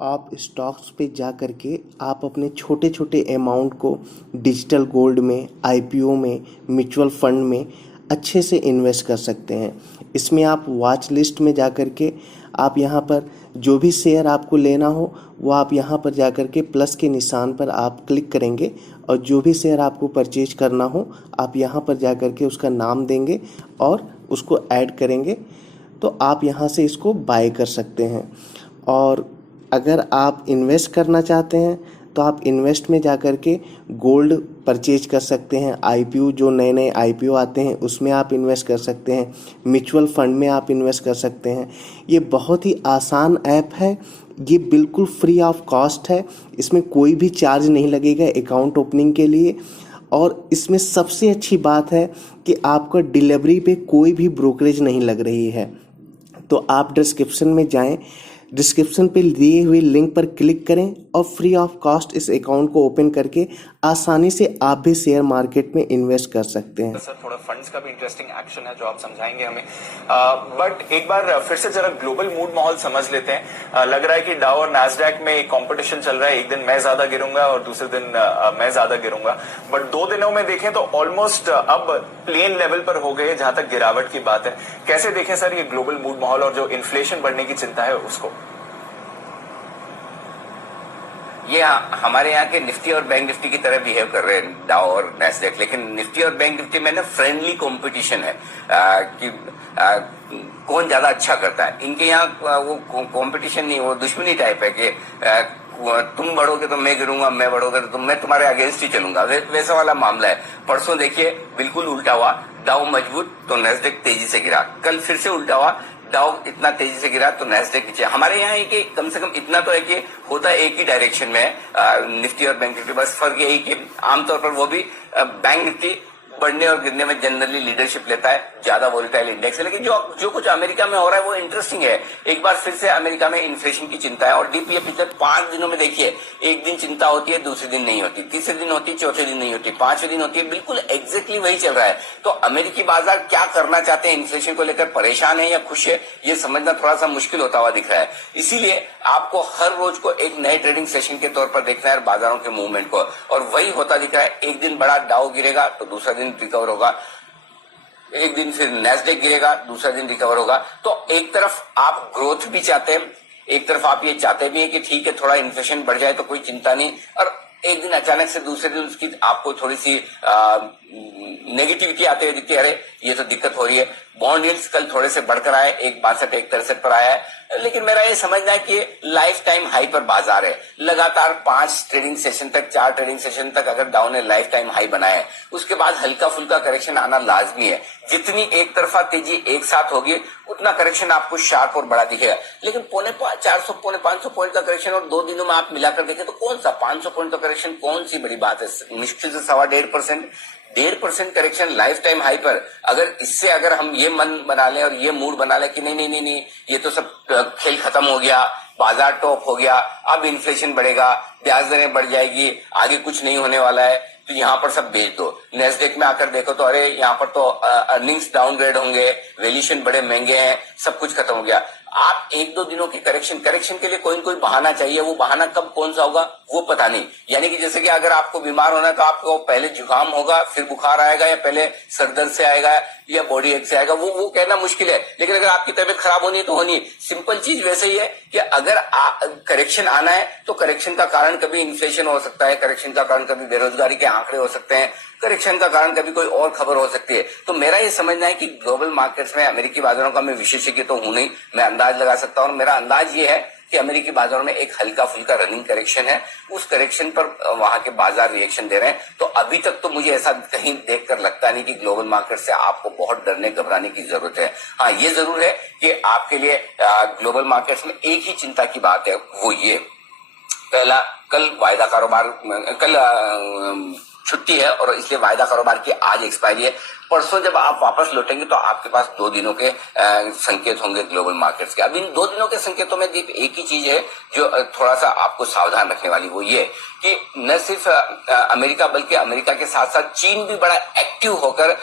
आप स्टॉक्स पे जा कर के आप अपने छोटे छोटे अमाउंट को डिजिटल गोल्ड में, आईपीओ में, म्यूचुअल फंड में अच्छे से इन्वेस्ट कर सकते हैं। इसमें आप वॉच लिस्ट में जा कर के आप यहाँ पर जो भी शेयर आपको लेना हो वो आप यहाँ पर जा कर के प्लस के निशान पर आप क्लिक करेंगे और जो भी शेयर आपको परचेज करना हो आप यहाँ पर जा कर के उसका नाम देंगे और उसको ऐड करेंगे, तो आप यहाँ से इसको बाय कर सकते हैं। और अगर आप इन्वेस्ट करना चाहते हैं तो आप इन्वेस्ट में जा कर के गोल्ड परचेज कर सकते हैं। आईपीओ जो नए नए आईपीओ आते हैं उसमें आप इन्वेस्ट कर सकते हैं। म्यूचुअल फंड में आप इन्वेस्ट कर सकते हैं। ये बहुत ही आसान ऐप है। ये बिल्कुल फ्री ऑफ कॉस्ट है। इसमें कोई भी चार्ज नहीं लगेगा अकाउंट ओपनिंग के लिए। और इसमें सबसे अच्छी बात है कि आपका डिलीवरी पे कोई भी ब्रोकरेज नहीं लग रही है। तो आप डिस्क्रिप्शन में जाएं, डिस्क्रिप्शन पे दिए हुए लिंक पर क्लिक करें और फ्री ऑफ कॉस्ट इस अकाउंट को ओपन करके आसानी से आप भी शेयर मार्केट में इन्वेस्ट कर सकते हैं। सर थोड़ा फंड्स का भी इंटरेस्टिंग एक्शन है जो आप समझाएंगे हमें, बट एक बार फिर से जरा ग्लोबल मूड माहौल समझ लेते हैं। लग रहा है कि डाउ और नैस्डैक में एक कंपटीशन चल रहा है, एक दिन मैं ज्यादा गिरूंगा और दूसरे दिन मैं ज्यादा गिरूंगा, बट 2 दिनों में देखें तो ऑलमोस्ट अब प्लेन लेवल पर हो गए जहां तक गिरावट की बात है। कैसे देखें सर ये ग्लोबल मूड माहौल और जो इन्फ्लेशन बढ़ने की चिंता है उसको? ये हमारे यहाँ के निफ्टी और बैंक निफ्टी की तरह बिहेव कर रहे हैं डाउ और नैस्डैक, लेकिन निफ्टी और बैंक निफ्टी में ना फ्रेंडली कंपटीशन है कि कौन ज्यादा अच्छा करता है। इनके यहाँ वो कंपटीशन नहीं, वो दुश्मनी टाइप है कि तुम बढ़ोगे तो मैं गिरूंगा, मैं बढ़ोगे तो मैं तुम्हारे अगेंस्ट ही चलूंगा, वैसा वाला मामला है। परसों देखिए बिल्कुल उल्टा हुआ, डाउ मजबूत तो नैस्डैक तेजी से गिरा। कल फिर से उल्टा हुआ, डाउ इतना तेजी से गिरा तो नैस्डैक नीचे। हमारे यहाँ है कि कम से कम इतना तो है कि होता एक ही डायरेक्शन में है निफ्टी और बैंक निफ्टी, बस फर्क यही कि आमतौर पर वो भी बैंक निफ्टी बढ़ने और गिरने में जनरली लीडरशिप लेता है, ज्यादा वोलेटाइल इंडेक्स है। लेकिन जो कुछ अमेरिका में हो रहा है वो इंटरेस्टिंग है। एक बार फिर से अमेरिका में इन्फ्लेशन की चिंता है और डीपीए पिछले 5 दिनों में देखिए, एक दिन चिंता होती है, दूसरे दिन नहीं होती, तीसरे दिन होती है, चौथे दिन नहीं होती, 5वें दिन होती है, बिल्कुल एग्जैक्टली वही चल रहा है। तो अमेरिकी बाजार क्या करना चाहते हैं, इन्फ्लेशन को लेकर परेशान है या खुश है, ये समझना थोड़ा सा मुश्किल होता हुआ दिख रहा है। इसीलिए आपको हर रोज को एक नए ट्रेडिंग सेशन के तौर पर देखना है बाजारों के मूवमेंट को, और वही होता दिख रहा है। एक दिन बड़ा डाउ गिरेगा तो दूसरा दिन रिकवर होगा, एक दिन फिर नैस्डैक गिरेगा, दूसरा दिन रिकवर होगा। तो एक तरफ आप ग्रोथ भी चाहते हैं, एक तरफ आप ये चाहते भी हैं कि ठीक है थोड़ा इन्फ्लेशन बढ़ जाए तो कोई चिंता नहीं, और एक दिन अचानक से दूसरे दिन उसकी आपको थोड़ी सी नेगेटिविटी आते हुए दिखती है, अरे ये तो दिक्कत हो रही है। बॉन्ड यील्ड्स कल थोड़े से बढ़कर आए, 1.62 1.63 पर आया है, लेकिन मेरा ये समझना है कि लाइफ टाइम हाई पर बाजार है। लगातार 5 ट्रेडिंग सेशन तक, 4 ट्रेडिंग सेशन तक अगर डाउन ने लाइफ टाइम हाई बनाया है, उसके बाद हल्का फुल्का करेक्शन आना लाजमी है। जितनी एक तरफा तेजी एक साथ होगी उतना करेक्शन आपको शार्प और बड़ा दिखेगा। लेकिन 450 पौने 500 पॉइंट का करेक्शन और 2 दिनों में आप मिलाकर देखें तो कौन सा 500 पॉइंट का करेक्शन कौन सी बड़ी बात है? मुश्किल से 1.25% करेक्शन लाइफ टाइम हाई पर। अगर हम ये मन बना लें और ये मूड बना लें कि नहीं ये तो सब खेल खत्म हो गया, बाजार टॉप हो गया, अब इन्फ्लेशन बढ़ेगा, ब्याज दरें बढ़ जाएगी, आगे कुछ नहीं होने वाला है, तो यहाँ पर सब बेच दो। नैस्डैक में आकर देखो तो अरे यहाँ पर तो अर्निंग्स डाउनग्रेड होंगे, वैल्यूएशन बड़े महंगे हैं, सब कुछ खत्म हो गया। आप 1-2 दिनों की करेक्शन के लिए कोई न कोई बहाना चाहिए। वो बहाना कब कौन सा होगा वो पता नहीं। यानी कि जैसे कि अगर आपको बीमार होना है तो आपको पहले जुकाम होगा, फिर बुखार आएगा, या पहले सरदर्द से आएगा या बॉडी एक से आएगा, वो कहना मुश्किल है। लेकिन अगर आपकी तबीयत खराब होनी है तो होनी है। सिंपल चीज वैसे ही है कि अगर करेक्शन आना है तो करेक्शन का कारण कभी इन्फ्लेशन हो सकता है, करेक्शन का कारण कभी बेरोजगारी के आंकड़े हो सकते हैं, करेक्शन का कारण कभी कोई और खबर हो सकती है। तो मेरा ये समझना है कि ग्लोबल मार्केट्स में अमेरिकी बाजारों का मैं विशेषज्ञ तो हूं नहीं, मैं अंदाज लगा सकता हूं, और मेरा अंदाज ये है कि अमेरिकी बाजारों में एक हल्का फुल्का रनिंग करेक्शन है। उस करेक्शन पर वहां के बाजार रिएक्शन दे रहे हैं। तो अभी तक तो मुझे ऐसा कहीं देखकर लगता नहीं कि ग्लोबल मार्केट से आपको बहुत डरने घबराने की जरूरत है। हाँ, ये जरूर है कि आपके लिए ग्लोबल मार्केट्स में एक ही चिंता की बात है, वो ये पहला, कल वायदा कारोबार, कल छुट्टी है और इसलिए वायदा कारोबार की आज एक्सपायरी है। परसों जब आप वापस लौटेंगे तो आपके पास 2 दिनों के संकेत होंगे ग्लोबल मार्केट्स के। अब इन 2 दिनों के संकेतों में दीप एक ही चीज है जो थोड़ा सा आपको सावधान रखने वाली, वो ये कि न सिर्फ अमेरिका बल्कि अमेरिका के साथ साथ चीन भी बड़ा एक्टिव होकर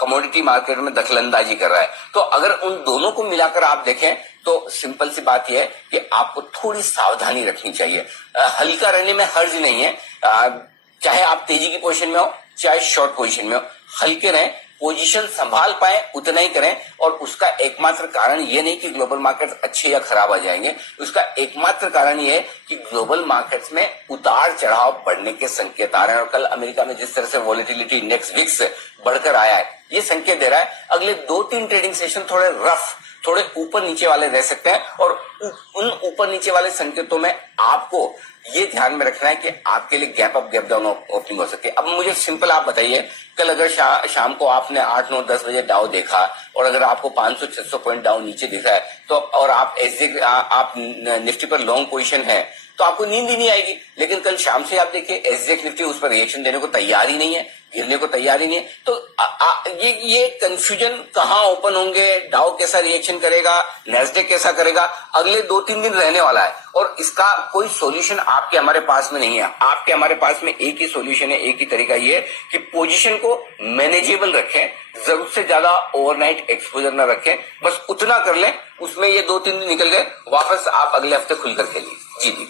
कमोडिटी मार्केट में दखलंदाजी कर रहा है। तो अगर उन दोनों को मिलाकर आप देखें तो सिंपल सी बात यह है कि आपको थोड़ी सावधानी रखनी चाहिए। हल्का रहने में हर्ज नहीं है, चाहे आप तेजी की पोजीशन में हो चाहे शॉर्ट पोजीशन में हो, हल्के रहें, पोजीशन संभाल पाए उतना ही करें। और उसका एकमात्र कारण ये नहीं कि ग्लोबल मार्केट्स अच्छे या खराब आ जाएंगे, उसका एकमात्र कारण ये है कि ग्लोबल मार्केट्स में उतार चढ़ाव बढ़ने के संकेत आ रहे हैं। और कल अमेरिका में जिस तरह से वॉलेटिलिटी इंडेक्स विक्स बढ़कर आया है, ये संकेत दे रहा है अगले 2-3 ट्रेडिंग सेशन थोड़े रफ, थोड़े ऊपर नीचे वाले रह सकते हैं। और उन ऊपर नीचे वाले संकेतों में आपको ये ध्यान में रखना है कि आपके लिए gap up gap down opening हो सकती है। अब मुझे सिंपल आप बताइए, कल अगर शाम को आपने 8, 9, 10 बजे डाउ देखा और अगर आपको 500-600 पॉइंट डाउन नीचे दिख रहा है तो, और आप आप निफ्टी पर लॉन्ग पोजीशन है, तो आपको नींद ही नहीं आएगी। लेकिन कल शाम से आप देखिए एसजेएक्स निफ्टी उस पर रिएक्शन देने को तैयार ही नहीं है, गिरने को तैयार ही नहीं है। तो ये कंफ्यूजन कहाँ ओपन होंगे, डाउ कैसा रिएक्शन करेगा, नैस्डैक कैसा करेगा, अगले 2-3 दिन रहने वाला है। और इसका कोई सॉल्यूशन आपके हमारे पास में नहीं है। आपके हमारे पास में एक ही सॉल्यूशन है, एक ही तरीका ये है कि पोजीशन को मैनेजेबल रखें, जरूरत से ज्यादा ओवरनाइट एक्सपोजर ना रखें, बस उतना कर लें, उसमें ये 2-3 दिन निकल गए, वापस आप अगले हफ्ते खुलकर खेलिए। जी।